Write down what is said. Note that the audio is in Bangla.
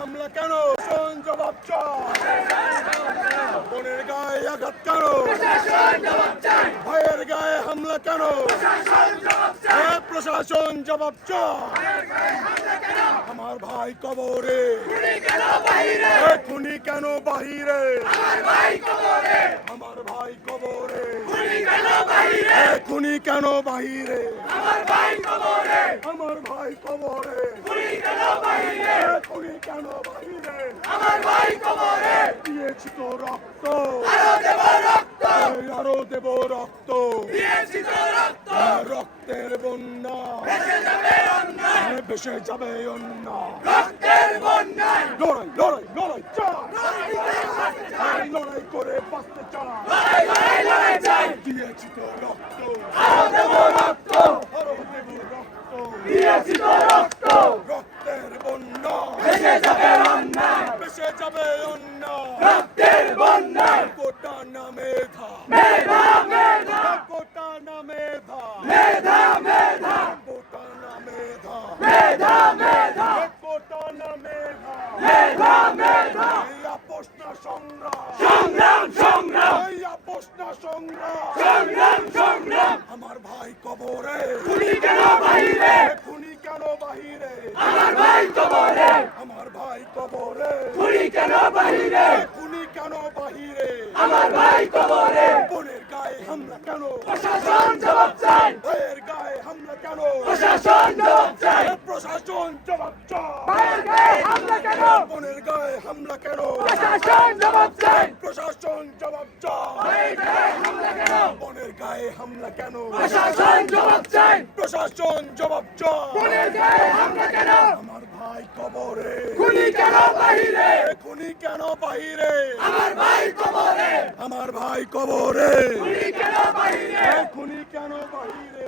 হামলা কেন? শোন জবাব বোনের গায়ে আঘাত কেন? ভাইয়ের গায়ে হামলা কেন? এ প্রশাসন জবাব আমার ভাই কবরে। এ খুনি কেন বাহিরে? আমার ভাই কবরে। এ খুনি কেন বাহিরে? আমার ভাই কবরে। কেন বাহিরে দিয়েছি তো রক্ত। আরও দেব রক্ত। আর রক্তের বন্যা। আর ভেসে যাবে অন্য লড়াই লড়াই লড়াই চাই। লড়াই করে বাঁচতে চাই। দিয়েছি তো রক্ত। আরও দেব রক্ত। রক্তের বন্যা ভেসে যাবে অন্য ভেসে যাবে অন্য কোটা না মেধা মেধা মেধা কোটা না মেধা মেধা মেধা কোটা না মেধা মেধা মেধা কোটা না মেধা মেধা মেধা এই আপোষ না সংগ্রাম সংগ্রাম সংগ্রাম এই আপোষ না সংগ্রাম সংগ্রাম সংগ্রাম আমার ভাই কবরে খুনি কেন বাহিরে খুনি কেন বাহিরে আমার ভাই কবরে। খুনি কেন বাহিরে? খুনি কেন বাহিরে? আমার ভাই কবরে। বোনের গায়ে হামলা কেন? প্রশাসন জবাব চাই। ভাইয়ের গায়ে হামলা কেন? প্রশাসন প্রশাসন জবাব হামলা কেন? বোনের গায়ে হামলা কেন? প্রশাসন জবাব চাই প্রশাসন জবাব চাই হামলা কেন? বোনের গায়ে হামলা কেন? প্রশাসন জবাব চাই প্রশাসন জবাব চাই বোনের গায়ে হামলা কেন? আমার ভাই কবরে। খুনি কেন বাহিরে? খুনি কেন বাহিরে? আমার ভাই কবরে। আমার ভাই কবরে। খুনি কেন বাহিরে? খুনি কেন বাহিরে?